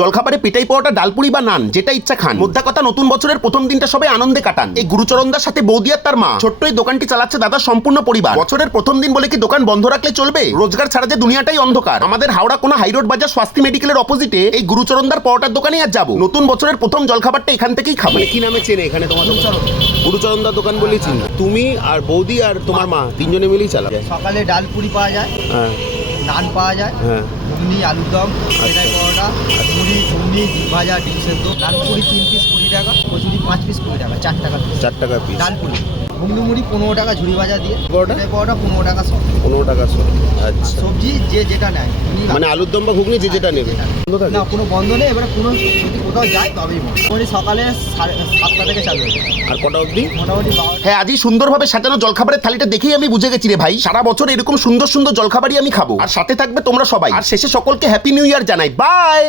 জলখাবারে পেটাই পাওয়াটা ডালপুরি বা নান যেটা ইচ্ছা খান। মোদ্দা কথা, নতুন বছরের প্রথম দিনটা সবাই আনন্দে কাটান। এই গুরুচরণদার সাথে বৌদি আর তার মা ছোট্ট এই দোকানটি চালাচ্ছে দাদার সম্পূর্ণ পরিবার। বছরের প্রথম দিন বলে কি দোকান বন্ধ রাখলে চলবে? রোজগার ছাড়া যে দুনিয়াটাই অন্ধকার। আমাদের হাওড়া কোনো হাইরোড বাজার স্বাস্থ্য মেডিকেলের অপোজিটে এই গুরুচরণদার পরোটার দোকানে আর যাবো। নতুন বছরের প্রথম জলখাবারটা এখান থেকেই খাবো। কি নামে চেনে এখানে তোমার? গুরুচরণদার দোকান বলেই চিনি। তুমি আর বৌদি আর তোমার মা তিনজনে মিলেই চালাবে। সকালে ডাল পুরি পাওয়া যায়, হ্যাঁ নান পাওয়া যায়, হ্যাঁ ঘুগনি, আলুর দম, পেটাই পরোটা, মুড়ি, ঘুগনি, ডিম ভাজা, ডিম সেদ্ধ। নান পুরি 3 পিস 20 টাকা, কচুরি 5 পিস 20 টাকা, 4 টাকা পিস। 4 টাকা পিস। ডাল পুরি, ঘুগনি মুড়ি 15 টাকা, ঝুড়ি ভাজা দিয়ে। পরোটা? পেটাই পরোটা 15 টাকা সব। 15 টাকা সব। আচ্ছা, সবজি যে যেটা নেয়, মানে আলুর দম বা ঘুগনি যে যেটা নেবে। না কোনো বন্ধ নেই। এবারে কোনো যদি কোথাও যায় তবেই মোটামুটি সকালে 7টা থেকে চালু হয়ে যায়। আর কটা অবধি? মোটামুটি 12টা। হ্যাঁ, আজই সুন্দরভাবে সাজানো জলখাবারের থালিটা দেখেই আমি বুঝে গেছি রে ভাই, সারা বছর এরকম সুন্দর সুন্দর জলখাবারই আমি খাবো। আর সাথে থাকবে তোমরা সবাই। আর শেষে সকলকে হ্যাপি নিউ ইয়ার জানাই। বাই।